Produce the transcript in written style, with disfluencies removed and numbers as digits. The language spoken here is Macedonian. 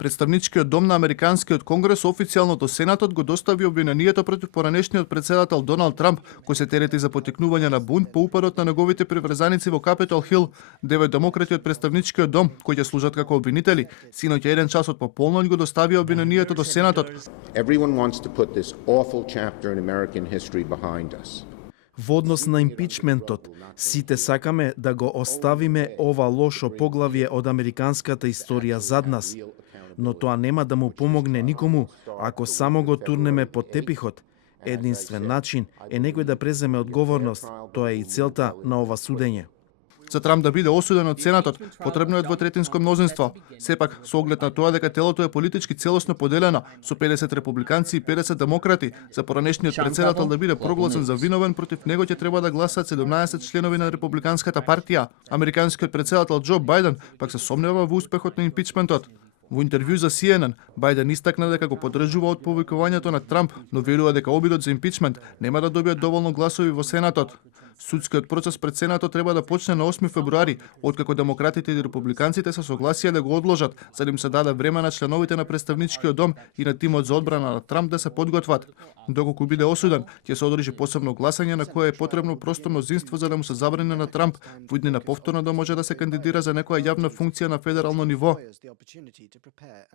Представничкиот дом на Американскиот конгрес официјално до Сенатот го достави обвинението против поранешниот председател Доналд Трамп, кој се терети за потикнување на бунт по упадот на неговите приврзаници во Капитол Хил. 9 демократи од представничкиот дом, кои ќе служат како обвинители, синоќа 1 час од пополноќ го доставија обвинението до Сенатот. Everyone wants to put this awful chapter in American history behind us. Во однос на импичментот, сите сакаме да го оставиме ова лошо поглавје од американската историја зад нас, но тоа нема да му помогне никому ако само го турнеме под тепихот. Единствен начин е некој да преземе одговорност, тоа е и целта на ова судење. За Трамп да биде осуден од Сенатот, потребно е двотретинско мнозинство. Сепак, со оглед на тоа дека телото е политички целосно поделено, со 50 републиканци и 50 демократи, за поранешниот председател да биде прогласен за виновен, против него ќе треба да гласат 17 членови на републиканската партија. Американскиот председател Џо Бајден пак се сомнева во успехот на импичментот. Во интервју за CNN, Бајден истакна дека го поддржува од повикувањето на Трамп, но верува дека обидот за импичмент нема да добијат доволно гласови во Сенатот. Судскиот процес пред Сенатот треба да почне на 8 февруари, откако демократите и републиканците се согласија да го одложат, за да им се даде време на членовите на представничкиот дом и на тимот за одбрана на Трамп да се подготват. Доколку биде осуден, ќе се одржи посебно гласање на кое е потребно просто мнозинство за да му се забрани на Трамп во иднина повторно да може да се кандидира за некоја јавна функција на федерално ниво.